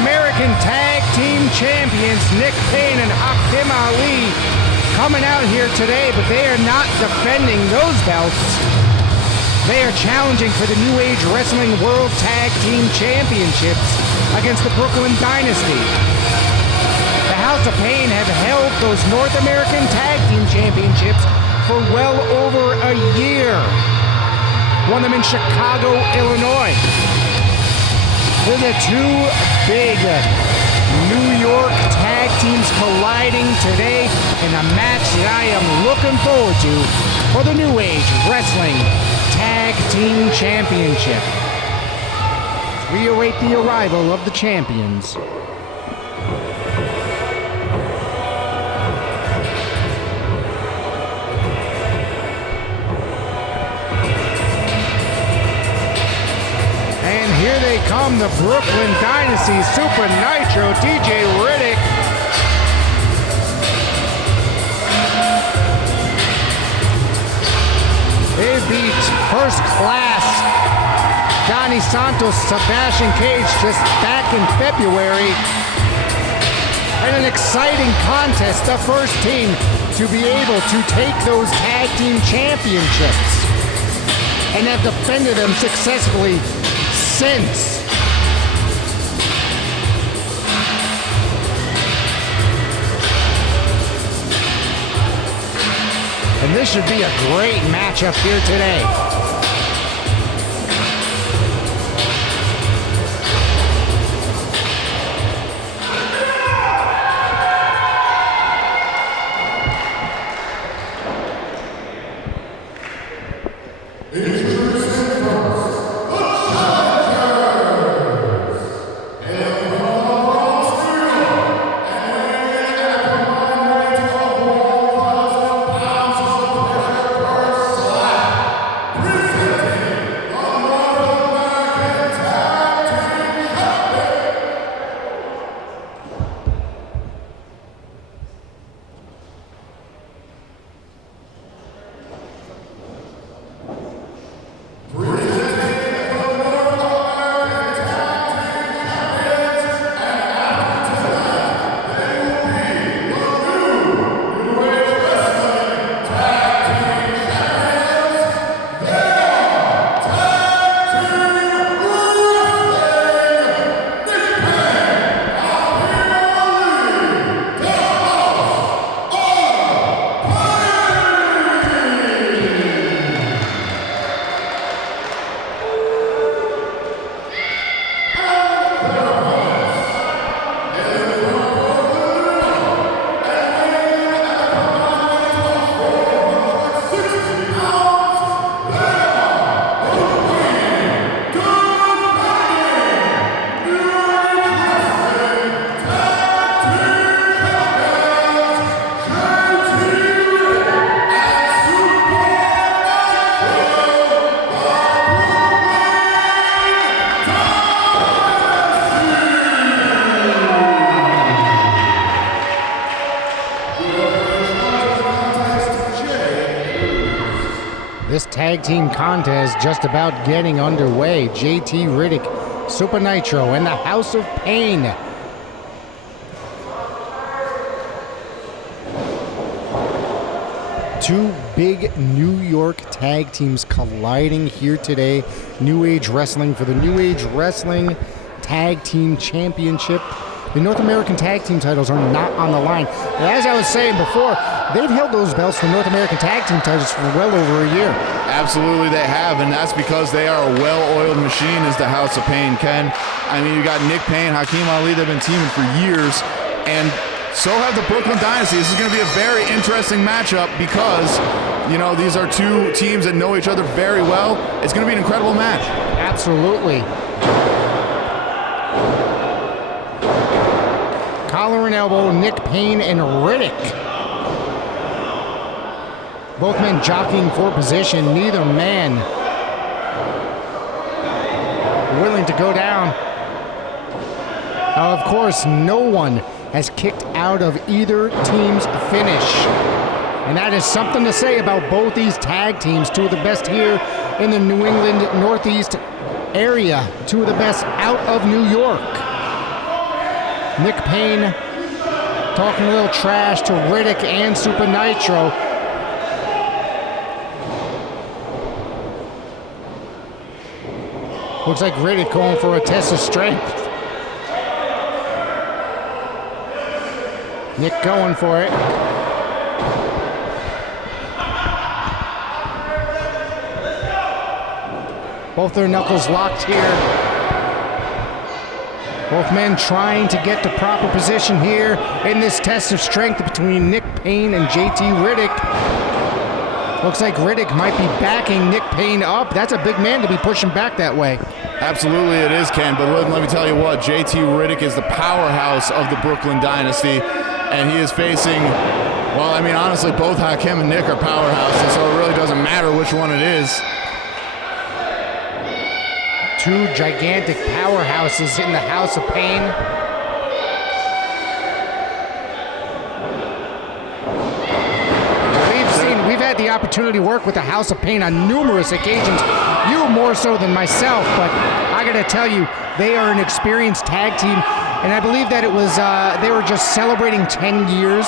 American Tag Team Champions Nick Payne and Hakim Ali coming out here today, but they are not defending those belts. They are challenging for the New Age Wrestling World Tag Team Championships against the Brooklyn Dynasty. The House of Pain have held those North American Tag Team Championships for well over a year. Won them in Chicago, Illinois. They're the two big New York tag teams colliding today in a match that I am looking forward to for the New Age Wrestling Tag Team Championship. We await the arrival of the champions. And here they come, the Brooklyn Dynasty Super Nitro, DJ Riddick. They beat First Class Johnny Santos, Sebastian Cage just back in February. And an exciting contest, the first team to be able to take those tag team championships and have defended them successfully since. And this should be a great matchup here today. This tag team contest just about getting underway. JT Riddick, Super Nitro, and the House of Pain. Two big New York tag teams colliding here today. New Age Wrestling for the New Age Wrestling Tag Team Championship. The North American Tag Team titles are not on the line. And as I was saying before, they've held those belts, the North American Tag Team titles, for well over a year. Absolutely they have, and that's because they are a well-oiled machine, is the House of Pain, Ken. I mean, you got Nick Payne, Hakim Ali, they've been teaming for years, and so have the Brooklyn Dynasty. This is going to be a very interesting matchup because, you know, these are two teams that know each other very well. It's going to be an incredible match. Absolutely. Collar and elbow, Nick Payne and Riddick. Both men jockeying for position, neither man willing to go down. Of course, no one has kicked out of either team's finish. And that is something to say about both these tag teams, two of the best here in the New England Northeast area, two of the best out of New York. Nick Payne talking a little trash to Riddick and Super Nitro. Looks like Riddick going for a test of strength. Nick going for it. Both their knuckles locked here. Both men trying to get to proper position here in this test of strength between Nick Payne and JT Riddick. Looks like Riddick might be backing Nick Payne up. That's a big man to be pushing back that way. Absolutely it is, Ken, but let me tell you what, JT Riddick is the powerhouse of the Brooklyn Dynasty, and he is facing, well, I mean, honestly, both Hakim and Nick are powerhouses, so it really doesn't matter which one it is. Two gigantic powerhouses in the House of Pain. We've had the opportunity to work with the House of Pain on numerous occasions. You more so than myself, but I gotta tell you, they are an experienced tag team, and I believe that it was they were just celebrating 10 years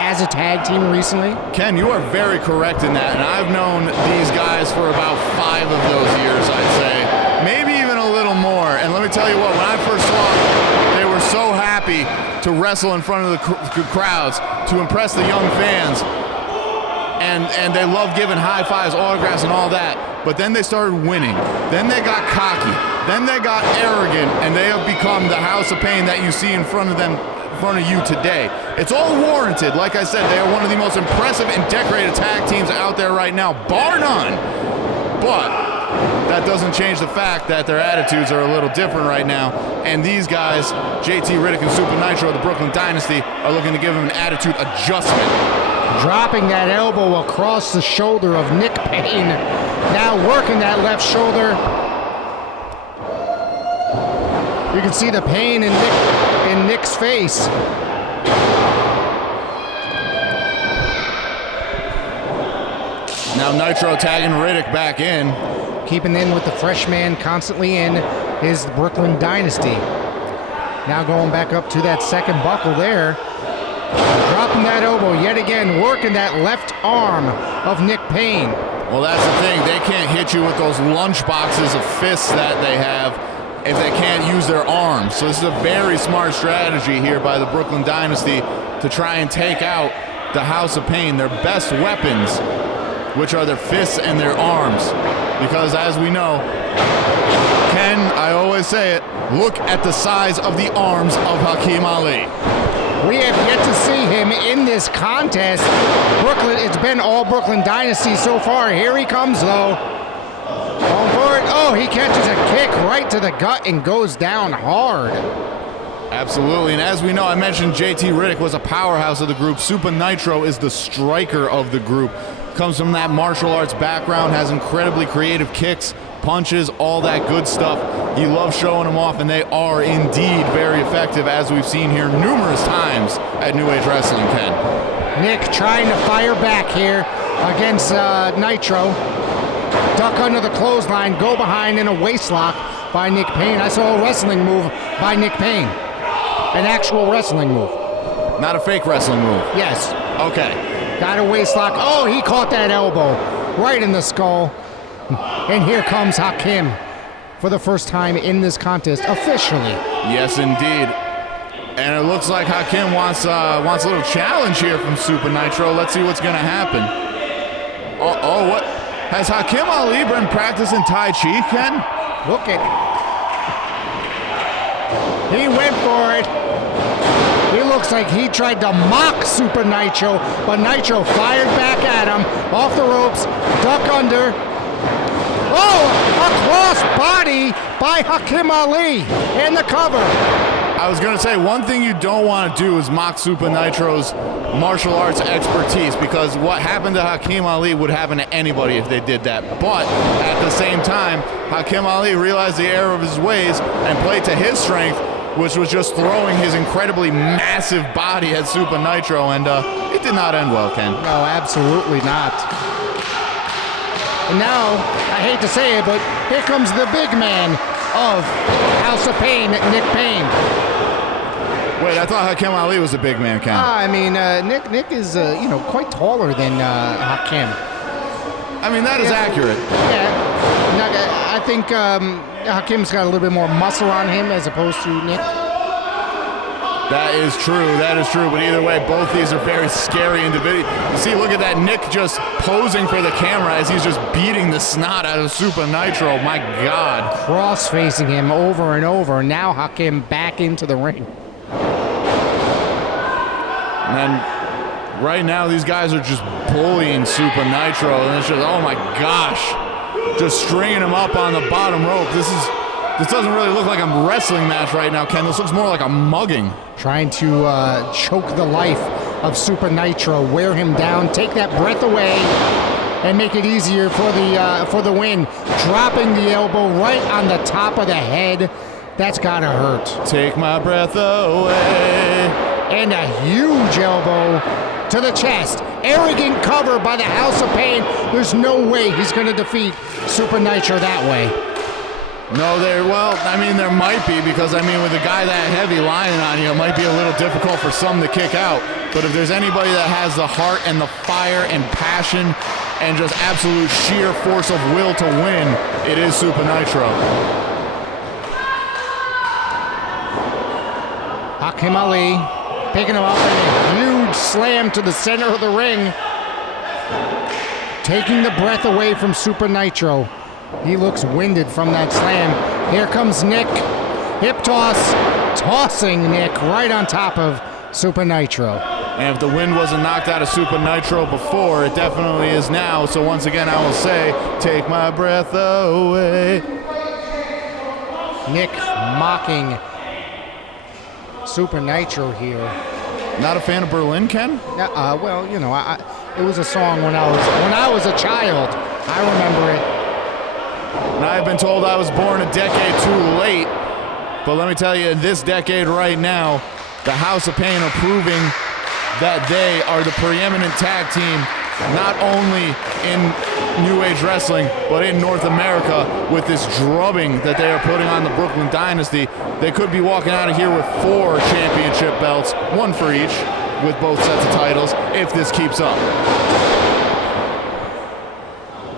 as a tag team recently. Ken, you are very correct in that, and I've known these guys for about 5 of those years, I'd say. Maybe even a little more. And let me tell you what, when I first saw them, they were so happy to wrestle in front of the crowds, to impress the young fans. And they loved giving high fives, autographs, and all that. But then they started winning. Then they got cocky. Then they got arrogant, and they have become the House of Pain that you see in front of you today. It's all warranted. Like I said, they are one of the most impressive and decorated tag teams out there right now, bar none. But that doesn't change the fact that their attitudes are a little different right now. And these guys, JT Riddick and Super Nitro of the Brooklyn Dynasty, are looking to give them an attitude adjustment. Dropping that elbow across the shoulder of Nick Payne. Now working that left shoulder. You can see the pain in Nick's face. Now Nitro tagging Riddick back in. Keeping in with the fresh man constantly in is the Brooklyn Dynasty. Now going back up to that second buckle there. Dropping that elbow yet again, working that left arm of Nick Payne. Well, that's the thing. They can't hit you with those lunch boxes of fists that they have if they can't use their arms. So this is a very smart strategy here by the Brooklyn Dynasty to try and take out the House of Pain, their best weapons, which are their fists and their arms. Because as we know, Ken, I always say it, look at the size of the arms of Hakim Ali. We have yet to see him in this contest. It's been all Brooklyn Dynasty so far. Here he comes, though. Going for it. Oh, he catches a kick right to the gut and goes down hard. Absolutely, and as we know, I mentioned JT Riddick was a powerhouse of the group. Super Nitro is the striker of the group. Comes from that martial arts background, has incredibly creative kicks, punches, all that good stuff. He loves showing them off, and they are indeed very effective, as we've seen here numerous times at New Age Wrestling, Ken. Nick trying to fire back here against Nitro. Duck under the clothesline, go behind in a waistlock by Nick Payne. I saw a wrestling move by Nick Payne. An actual wrestling move. Not a fake wrestling move? Yes. Okay. Got a waistlock. Oh, he caught that elbow right in the skull. And here comes Hakim for the first time in this contest, officially. Yes, indeed. And it looks like Hakim wants a little challenge here from Super Nitro. Let's see what's going to happen. Oh, what? Has Hakim Ali been practicing Tai Chi, Ken? Look at it. He went for it. He looks like he tried to mock Super Nitro, but Nitro fired back at him. Off the ropes, duck under. Oh, a cross body by Hakim Ali and the cover. I was going to say, one thing you don't want to do is mock Super Nitro's martial arts expertise, because what happened to Hakim Ali would happen to anybody if they did that. But at the same time, Hakim Ali realized the error of his ways and played to his strength, which was just throwing his incredibly massive body at Super Nitro, and it did not end well, Ken. No, absolutely not. And now, I hate to say it, but here comes the big man of House of Pain, Nick Payne. Wait, wait, I thought Hakim Ali was a big man, Ken. I mean, Nick is, quite taller than Hakim. I mean, that is accurate. Yeah. I think Hakim's got a little bit more muscle on him as opposed to Nick. That is true. But either way, both these are very scary individuals. You see, look at that. Nick just posing for the camera as he's just beating the snot out of Super Nitro. My God. Cross-facing him over and over. Now Hakim back into the ring. And then right now, these guys are just bullying Super Nitro. And it's just, oh my gosh. Just stringing him up on the bottom rope. This doesn't really look like a wrestling match right now, Ken. This looks more like a mugging. Trying to choke the life of Super Nitro, wear him down, take that breath away, and make it easier for the win. Dropping the elbow right on the top of the head. That's gotta hurt. Take my breath away. And a huge elbow to the chest. Arrogant cover by the House of Pain. There's no way he's gonna defeat Super Nitro that way. No, there might be, because, with a guy that heavy lying on you, it might be a little difficult for some to kick out. But if there's anybody that has the heart and the fire and passion and just absolute sheer force of will to win, it is Super Nitro. Hakim Ali picking him up in a huge slam to the center of the ring. Taking the breath away from Super Nitro. He looks winded from that slam. Here comes Nick. Hip toss. Tossing Nick right on top of Super Nitro. And if the wind wasn't knocked out of Super Nitro before, it definitely is now. So once again, I will say, take my breath away. Nick mocking Super Nitro here. Not a fan of Berlin, Ken? It was a song when I was a child. I remember it. And I've been told I was born a decade too late. But let me tell you, in this decade right now, the House of Pain are proving that they are the preeminent tag team, not only in New Age Wrestling, but in North America with this drubbing that they are putting on the Brooklyn Dynasty. They could be walking out of here with 4 championship belts, 1 for each, with both sets of titles, if this keeps up.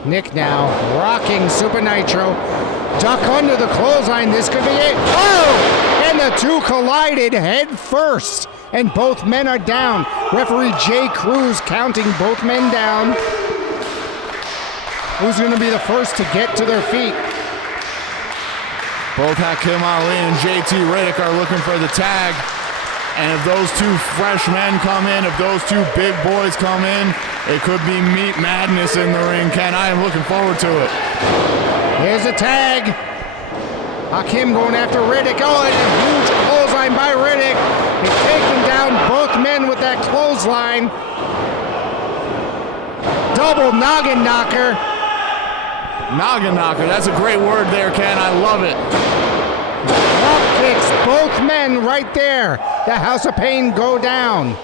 Nick now rocking Super Nitro. Duck under the clothesline. This could be it. Oh! And the two collided head first. And both men are down. Referee Jay Cruz counting both men down. Who's going to be the first to get to their feet? Both Hakim Ali and JT Riddick are looking for the tag. And if those two fresh men come in, if those two big boys come in, it could be meat madness in the ring, Ken. I am looking forward to it. Here's a tag. Hakim going after Riddick. Oh, and a huge clothesline by Riddick. He's taking down both men with that clothesline. Double noggin knocker. Noggin knocker. That's a great word there, Ken. I love it. Drop kicks both men right there. The House of Pain go down.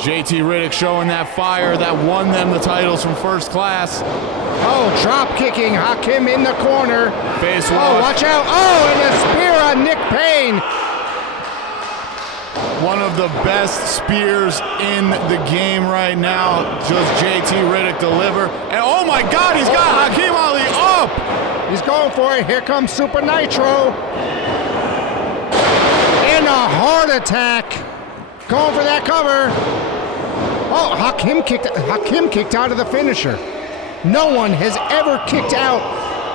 JT Riddick showing that fire that won them the titles from First Class. Oh, drop kicking Hakim in the corner. Face wash. Oh, watch out. Oh, and a spear on Nick Payne. One of the best spears in the game right now. Just JT Riddick deliver. And oh my God, he's got Hakim Ali up. He's going for it. Here comes Super Nitro. And a heart attack. Going for that cover. Oh, Hakim kicked out of the finisher. No one has ever kicked out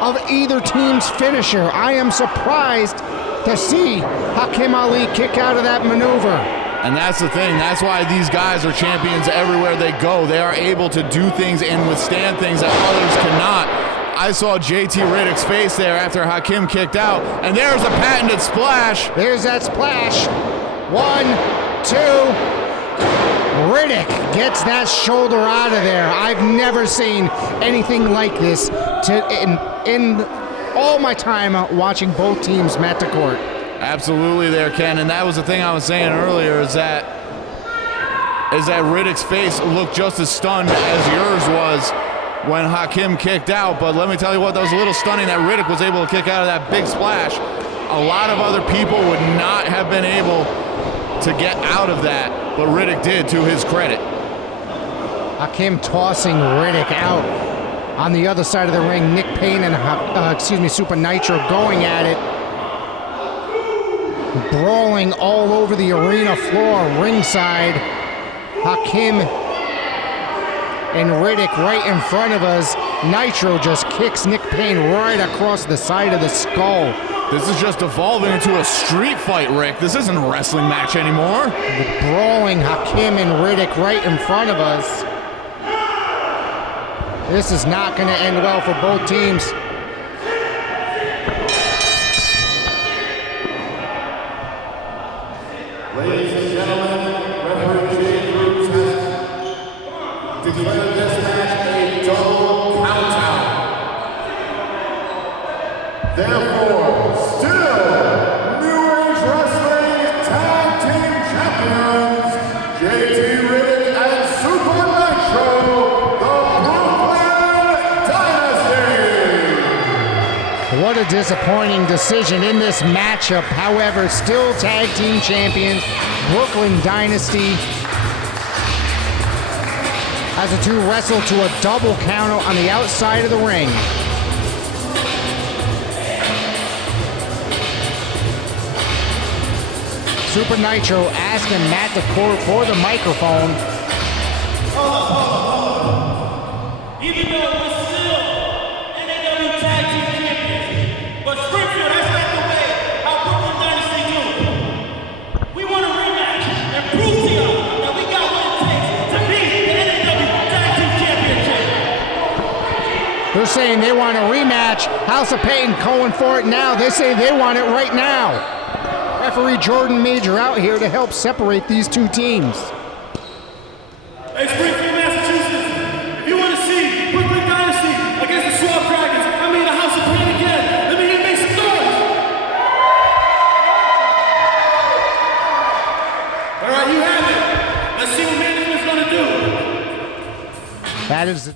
of either team's finisher. I am surprised to see Hakim Ali kick out of that maneuver. And that's the thing. That's why these guys are champions everywhere they go. They are able to do things and withstand things that others cannot. I saw JT Riddick's face there after Hakim kicked out. And there's a patented splash. There's that splash. 1, 2. Riddick gets that shoulder out of there. I've never seen anything like this in all my time watching both teams mat to court. Absolutely there, Ken. And that was the thing I was saying earlier is that Riddick's face looked just as stunned as yours was when Hakim kicked out. But let me tell you what, that was a little stunning that Riddick was able to kick out of that big splash. A lot of other people would not have been able to get out of that, but Riddick did, to his credit. Hakim tossing Riddick out. On the other side of the ring, Nick Payne and Super Nitro going at it. Brawling all over the arena floor, ringside. Hakim and Riddick right in front of us. Nitro just kicks Nick Payne right across the side of the skull. This is just evolving into a street fight, Rick. This isn't a wrestling match anymore. The brawling Hakim and Riddick right in front of us. This is not going to end well for both teams. Ladies and gentlemen, referee Jay Cruz has declared this match a double countout. Therefore, still New Age Wrestling Tag Team Champions, JT Riddick and Super Nitro, the Brooklyn Dynasty. What a disappointing decision in this matchup. However, still tag team champions, Brooklyn Dynasty, as the two wrestle to a double countout on the outside of the ring. Super Nitro asking Matt DeCourt for the microphone. Even though we're still NAW Tag Team Champions, but Springfield, that's not the way how Brooklyn Dynasty do. We want a rematch and prove to you that we got what it takes to beat the NAW Tag Team Championship. They're saying they want a rematch. House of Payton going for it now. They say they want it right now. Referee Jordan Major out here to help separate these two teams. Hey, Springfield, Massachusetts, if you want to see Brooklyn Dynasty against the Swamp Dragons, the House of Payton again, let me hear make some noise. All right, you have it. Let's see what Manny is going to do. That is the